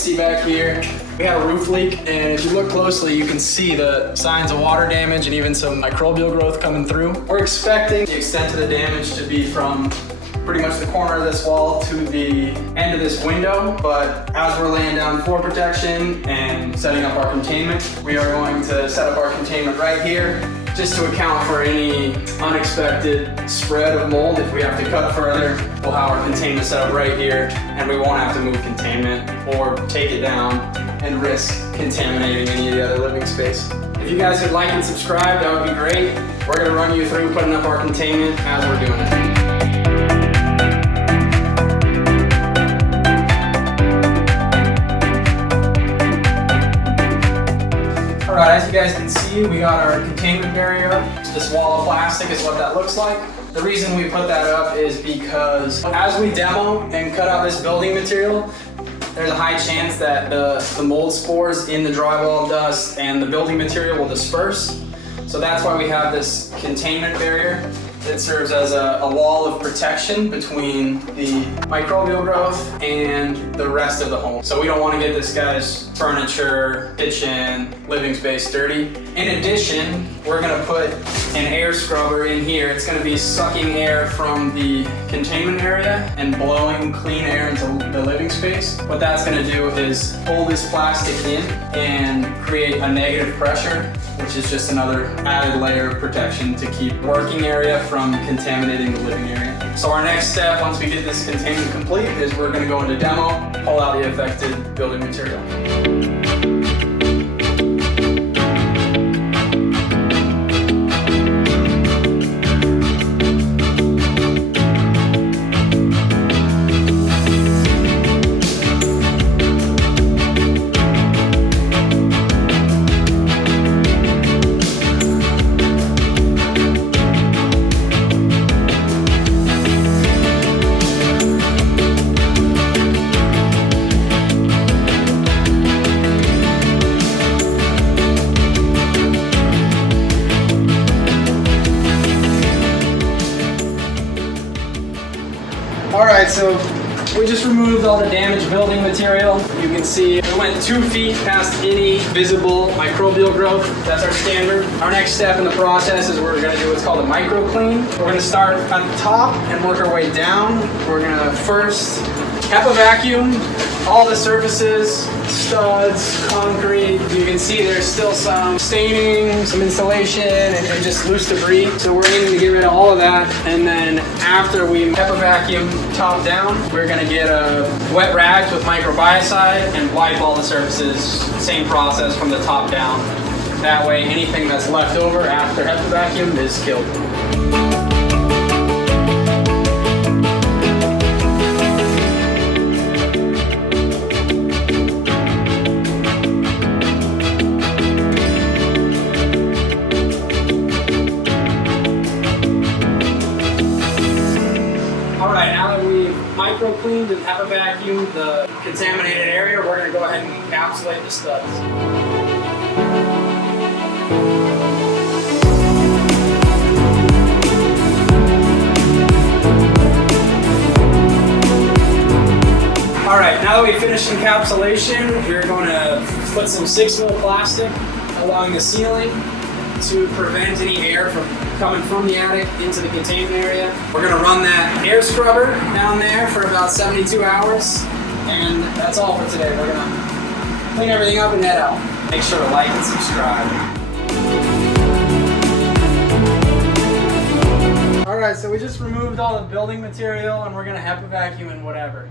see back here, we had a roof leak, and if you look closely, you can see the signs of water damage and even some microbial growth coming through. We're expecting the extent of the damage to be from pretty much the corner of this wall to the end of this window, but as we're laying down floor protection and setting up our containment, we are going to set up our containment right here just to account for any unexpected spread of mold. If we have to cut further, we'll have our containment set up right here, and we won't have to move containment or take it down and risk contaminating any of the other living space. If you guys would like and subscribe, that would be great. We're going to run you through putting up our containment as we're doing it. Alright, as you guys can see, we got our containment barrier up. This wall of plastic is what that looks like. The reason we put that up is because as we demo and cut out this building material, there's a high chance that the mold spores in the drywall dust and the building material will disperse. So that's why we have this containment barrier. It serves as a wall of protection between the microbial growth and the rest of the home. So we don't want to get this guy's furniture, kitchen, living space dirty. In addition, we're going to put an air scrubber in here. It's going to be sucking air from the containment area and blowing clean air into the living space. What that's going to do is pull this plastic in and create a negative pressure, which is just another added layer of protection to keep working area from contaminating the living area. So our next step, once we get this containment complete, is we're going to go into demo, pull out the affected building material. Alright, so we just removed all the damaged building material. You can see we went 2 feet past any visible microbial growth. That's our standard. Our next step in the process is we're going to do what's called a micro clean. We're going to start at the top and work our way down. We're going to first HEPA vacuum all the surfaces, studs, concrete. You can see there's still some staining, some insulation, and just loose debris. So we're aiming to get rid of all of that. And then after we HEPA vacuum top down, we're gonna get a wet rags with microbiocide and wipe all the surfaces. Same process from the top down. That way anything that's left over after HEPA vacuum is killed. Micro cleaned and HEPA vacuumed the contaminated area, we're going to go ahead and encapsulate the studs. Alright, now that we finished encapsulation, we're going to put some 6mm plastic along the ceiling to prevent any air from coming from the attic into the containment area. We're going to run that air scrubber down there for about 72 hours, and that's all for today. We're going to clean everything up and head out. Make sure to like and subscribe. Alright, so we just removed all the building material and we're going to HEPA vacuum and whatever.